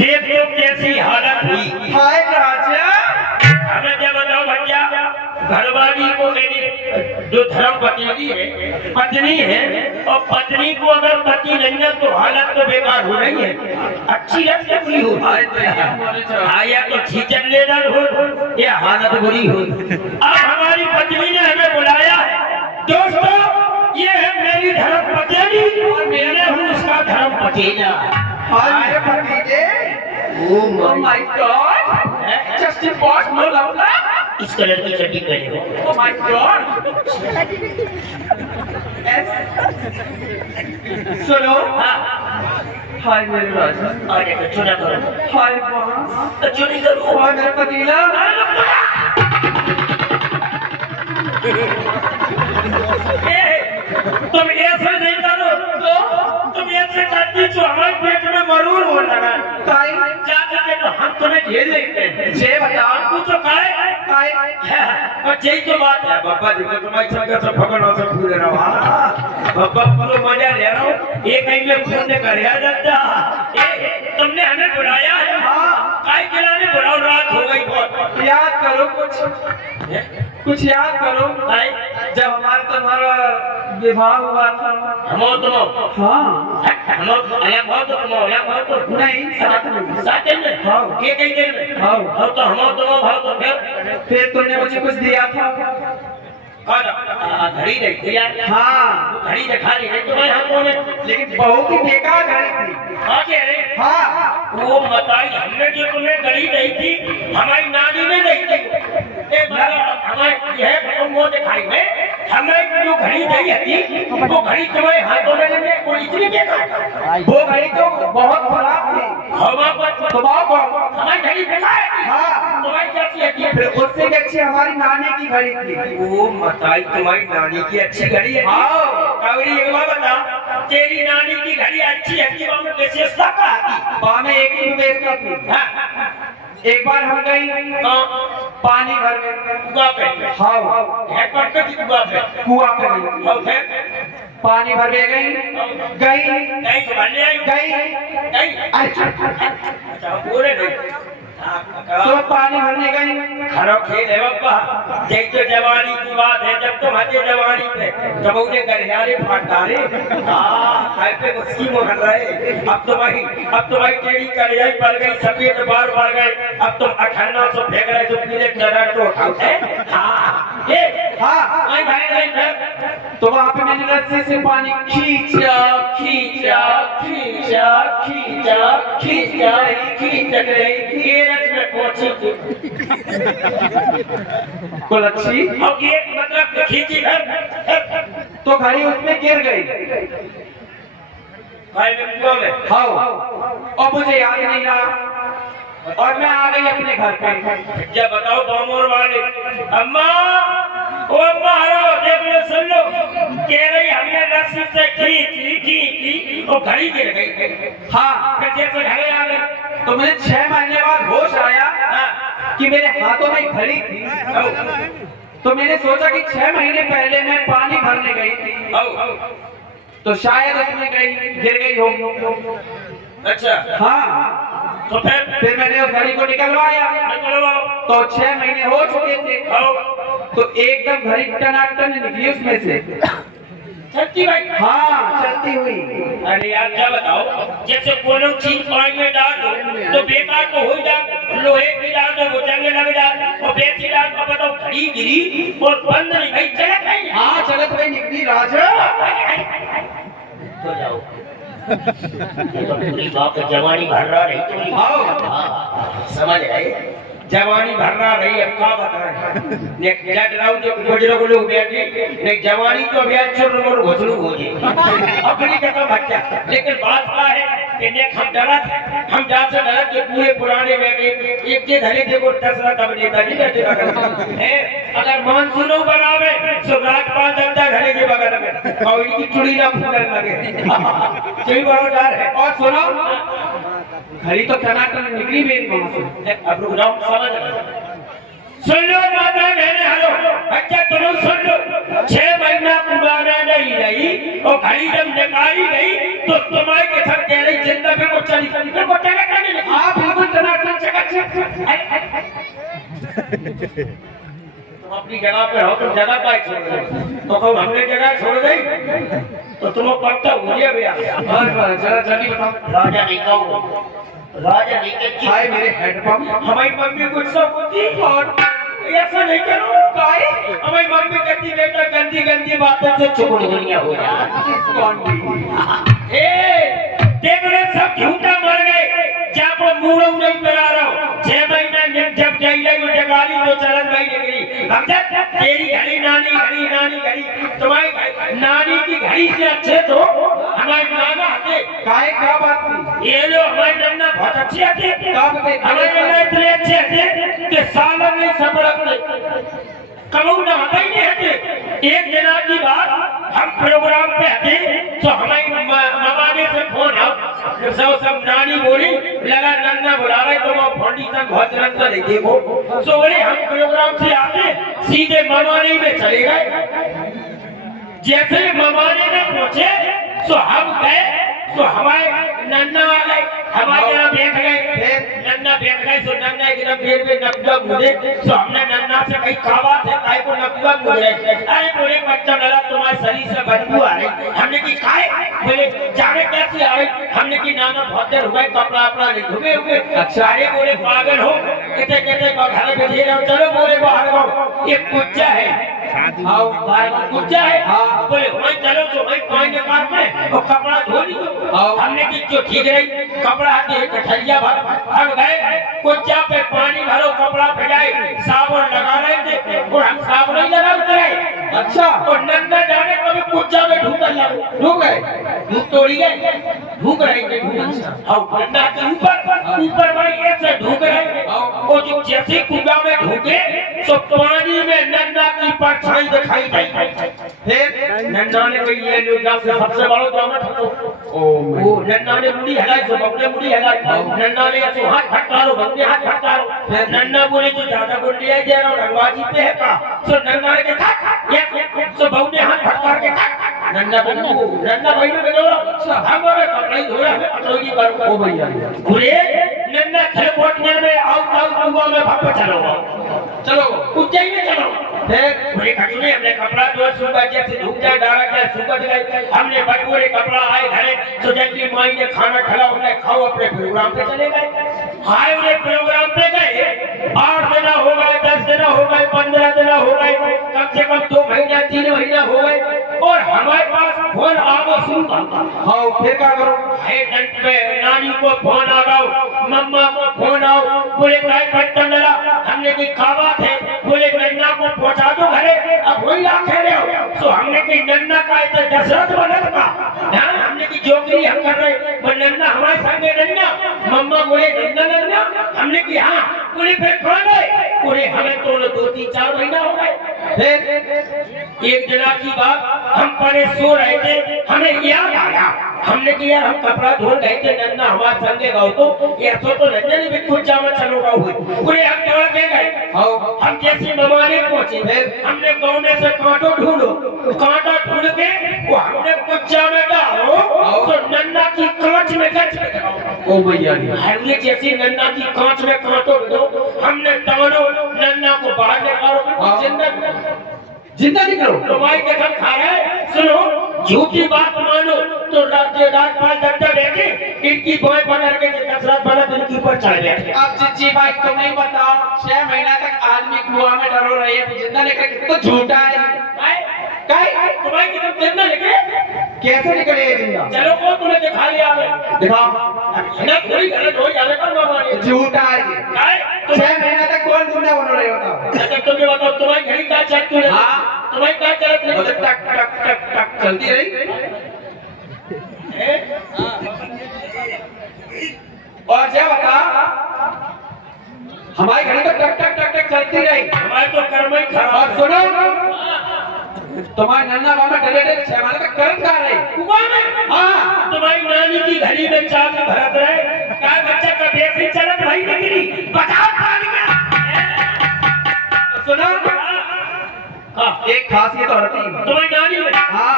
देख लो कैसी हालत हुई। हाय राजा, हमें क्या बताओ भैया, घरवाली को मेरी जो धर्म पत्नी है, पत्नी है, और पत्नी को अगर पति नहीं है तो हालत तो बेकार हो रही है। अच्छी लग बुरी हो, या तो छीचन लेना हो या हालत बुरी हो। अब हमारी पत्नी ने हमें बुलाया है। दोस्तों, ये है मेरी धर्म पत्नी और मैंने हूँ उसका धर्म पतीजा। हाय मेरे भतीजे। Oh my God, just a boss, no love. इस कलर की चड्डी पहने हो। Oh my god. सुनो, हाँ, हाय मेरे राजा, और देखो चुना करो। हाय बॉस, तो चुनी करो। हाय मेरे पतीला। तुम ऐसे नहीं करो, तो तुम ऐसे करती तो हमारे पेट में मरूर हो लगा। काई, चाचा के तो हम तुम्हें घेर लेते हैं। जे बताओ, तू तो काहे काई, और यही तो बात है बाबा जी, मैं तुम्हारी संग से भगवान से पूछ रहा हूँ। बाबा पूरा मजा ले रहा हूँ। एक कहीं में खून कर जाता। तुमने हमें बुलाया है। हाँ, काय खिलाने बुलाओ, रात हो गई बहुत। याद करो कुछ याद करो। काय जब हमारा तुम्हारा विवाह हुआ था। हमो तुमो, हाँ, हमो अया बहुत तुमो, अया बहुत नहीं, साथ में। साथ में। हाँ, ये कहीं देर में। हाँ, हाँ तो हमो तुमो भाव तो फिर तुमने मुझे कुछ दिया था। घड़ी देखती यार। हाँ, घड़ी दिखा रही है तुम्हारे हाथों में, लेकिन बहुत ही बेकार घड़ी थी। हाँ कह रहे। हाँ, वो बताई हमने जो तुम्हें घड़ी दी थी, हमारी नानी ने दी थी। एक बार हमारे यह वो दिखाई में हमें जो घड़ी दी थी, वो घड़ी तुम्हारे हाथों में लेने को इतनी बेकार। वो घड़ी तो बहुत खराब थी। हवा पर दबाव हमारी घड़ी बेकार है। हाँ, तुम्हारी कैसी है? फिर उससे भी अच्छी हमारी नानी की घड़ी थी। वो बताई तुम्हारी नानी की अच्छी घड़ी है। हाँ, कावड़ी एक बार बता, तेरी नानी की घड़ी अच्छी है कि वहाँ में विशेषता क्या है? वहाँ में एक ही विशेषता थी। हाँ, एक बार हम गई पानी भर में कुआं पे। हाँ, हेडक्वार्टर की कुआं पे। कुआं पे गई, और फिर पानी भरने गई नहीं तो भरने आई। नहीं अच्छा पूरे नहीं। तो पानी भरने गई। खरो खेल है बाबा। देख तो जवानी की बात है, जब तुम हजे जवानी पे जब उन्हें गलियारे फाटारे, हाँ खाए पे उसकी मोहर रहे। अब तो भाई टेढ़ी कलियाई पड़ गई, सफेद बार पड़ गए। अब तुम 1800 फेंक रहे तो पीले डर तो उठाते। हाँ ये हाँ, आई भाई तो वहाँ पे मैंने रस्सी से पानी खींचा खींचा खींचा खींचा खींचा खींच गई। ये रच में पहुंची कुलच्छी, अब ये मतलब खींची घर तो घड़ी उसमें गिर गई। भाई में कुआं में। हाँ, और मुझे याद नहीं रहा और मैं आ गई अपने घर पे। क्या बताओ बामोर वाले अम्मा, ओ अम्मा आओ देख लो सुन लो, कह रही हमने रस्सी से खींची वो घड़ी गिर गई। हाँ, फिर जैसे घरे आ गए तो मुझे 6 महीने बाद होश आया कि मेरे हाथों में घड़ी थी। तो मैंने सोचा कि 6 महीने पहले मैं पानी भरने गई थी, तो शायद उसमें गिर गई होगी। अच्छा हाँ, तो फिर मैंने उस घड़ी को निकलवाया, तो 6 महीने हो चुके थे। तो एकदम घड़ी टनाटन निकली उसमें से। चलती भाई। हाँ, चलती हुई। अरे यार क्या बताओ, जैसे कोनो चीज पानी में डाल दो तो बेकार तो हो जाए, लोहे की डाल दो वो जंग लग जाए, और बेची डाल दो बताओ घड़ी गिरी और बंद नहीं भाई चलत गई। हाँ, चलत गई निकली राजा। तो जाओ ये तो पूरी बात जवानी भर रहा रही तुम्हारी। हाँ समझ रहे, जवानी भर रहा रही। अब क्या बताएं, ने जट राव जो गुजरो को लोग बैठे ने जवानी तो अभी चुर मोर घुसरू हो गई अपनी कथा बच्चा। लेकिन बात क्या है कि ने हम जात से डरत के पूरे पुराने बैठे एक के धरे देखो 10 लाख अब नेता जी बैठे बगल है। अगर मानसून बनावे तो राजपाल जनता घरे के बगल में और इनकी चुड़ी ना फूलन लगे कोई बड़ा डर है। और सुनो, घड़ी तो टनाटन निकली मेरी वहां से। अब रुक जाओ, समझ सुन लो माता मैंने हेलो अच्छा तुम सुन लो। 6 महीना पुराना नहीं रही और घड़ी जब निकाली गई तो तुम्हारे के साथ कह रही जिंदा पे को चली को चला करने लगी। आप तुम अपनी जगह पे रहो, तुम जगह का छोड़ दो तो कहूँ हमने जगह छोड़ दी तो तुम्हें पट्टा मुझे भी आ गया। बस जरा जल्दी बताओ। राजा नहीं कहूँ, राजा नहीं कहती। हाय मेरे हेडपंप। हमारी मम्मी गुस्सा होती और ऐसा नहीं करो काहे? हमारी मम्मी कहती बेटा गंदी गंदी बातों से चुगलियां हो ए देख रे सब झूठा मर गए जब मुंह नहीं पड़ा रहो 6 महीना जब जाई जाई उल्टे गाली तो चलन भाई निकली हम जब तेरी घड़ी नानी घड़ी तुम्हारी नानी की घड़ी से अच्छे तो हमारे नाना आते काहे क्या बात थी? ये लो हमारे नन्ना बहुत अच्छे आते हमारे नन्ना इतने अच्छे आते कि सालन नहीं सबड़ते कबू ना आता ही नहीं आते। एक दिन की बात हम प्रोग्राम पे आते तो हमारी ममाने से फोन आओ सब नानी बोली लगा नन्ना बुला रहे तो वो फोड़ी तक बहुत रंग नहीं देखो तो बोले हम प्रोग्राम से आते सीधे ममाने में चले गए। जैसे ममाने में पहुंचे तो हम गए तो हमारे नन्ना वाले हमारे यहाँ बैठ गए नन्ना बैठ गए तो नन्ना एकदम फिर भी नब्जा मुझे तो हमने नन्ना से कहीं कहा बात है काय को नब्जा मुझे अरे बोले बच्चा मेरा तुम्हारे शरीर से बदबू आ रही हमने की काय बोले जाने कैसे आ रही हमने की नाना बहुत देर हो गए कपड़ा अपना नहीं धुए हुए। अच्छा अरे बोले पागल हो कहते कहते घर पे धीरे चलो बोले बाहर आओ एक कुच्चा है आओ बाहर कुच्चा है बोले वहीं चलो तो वहीं पानी निकाल में और कपड़ा धो लियो हमने की जो ठीक रही कपड़ा हाथी कठरिया भर हम गए कुच्चा पे पानी भरो कपड़ा भिजाए साबुन लगा रहे थे और हम साबुन नहीं लगाते रहे। अच्छा और नन्ना जाने कभी कुच्चा में ढूक गए ढूक तोड़ी गए ढूक रहे थे नन्ना के ऊपर भाई ऐसे ढूक रहे और जो जैसे कुआ में ढूके तो पानी में नन्ना की परछाई दिखाई दी। फिर नन्ना ने कही ये लोग सबसे बड़ा दामन ओ नन्ना ने मुड़ी हिलाई तो बबने मुड़ी हिलाई नन्ना ने ऐसे हाथ फटकारो बबने हाथ फटकारो नन्ना बोले जो ज्यादा गुंडी है जरा रंगबाजी पे है का तो नन्ना ने कहा ये तो बबने हाथ फटकार के नन्ना भाई ने बोला हम बोले कपड़े धो रहे हैं पटोरी पर ओ भैया घुरे नन्ना खलकोटने में आउट कुआ में भाग चलो उज्जैन में चलो फिर पूरे खटने हमने कपड़ा धो सुबह जैसे धूप जाए डाला क्या सुबह गए हमने बटोरे कपड़ा आए घरे तो जल्दी माई ने खाना खिलाओ हमने खाओ अपने प्रोग्राम पे चले गए। हाय उन्हें प्रोग्राम पे गए 8 दिन हो गए 10 दिन हो गए 15 दिन हो गए कम से कम 2 महीना 3 महीना हो गए और हमारे पास फोन आवो सुन हाँ फिर क्या करो नानी को फोन आ गया मम्मा को फोन आओ बोले काय पट्टा मेरा हमने की खावा थे बोले नन्ना को पहुंचा दो घरे अब वही आखे रहे हो तो हमने की नन्ना का इतना दशरथ बनत का हमने की जोकरी हम कर रहे वो नन्ना हमारे संगे नन्ना मम्मा बोले नन्ना हमने की हाँ बोले फिर कौन गए बोले हमें तो 2-3-4 महीना हो गए। फिर एक दिन की बात हम परे सो रहे थे हमें याद आया हमने कि यार हम कपड़ा धो गए थे नन्ना हमारे संगे गए तो ऐसा तो नन्ना ने भी कुछ जामा चलोगा हुए पूरे हम दौड़ के गए हम जैसे ममाने पहुंचे हमने गांव में से कांटो ढूंढो कांटा ढूंढ के वो हमने कुछ जामे डालो तो नन्ना की कांच में गच ओ भैया हमने जैसे नन्ना की कांच में कांटो दो हमने दोनों नन्ना को बाहर निकालो जिंदा निकलो तुम्हारी कसम खा रहे सुनो झूठी बात मानो तो राजपाल दत्ता बैठे इनकी बॉय बना के दशरथ बना इनके ऊपर चढ़ गए। अब जीजी भाई तुम्हें बताओ 6 महीना तक आदमी कुआं में डरो रहे तो जिंदा निकले तो झूठा है तुम्हारी कसम जिंदा निकले कैसे निकले जिंदा चलो को तुम्हें दिखा लिया दिखाओ ना थोड़ी गलत हो जाने पर मामा झूठा है 6 महीना तक कौन जिंदा बन रहे होता अच्छा तुम्हें बताओ तुम्हारी घड़ी क्या चलती है हाँ तुम्हारी क्या चलती है टक टक टक टक चलती रही और क्या बता हमारी घड़ी तो टक टक टक टक चलती रही हमारे तो कर्म ही खराब। और सुनो तुम्हारे नन्ना बाबा डरे 6 महीने तक करंट आ रही कुआं में हाँ तुम्हारी नानी की घड़ी में चाबी भरत रहे क्या बच्चा का बेसी चलत भाई निकली बचाओ पानी में सुनो एक खासियत और थी तुम्हारी नानी में हाँ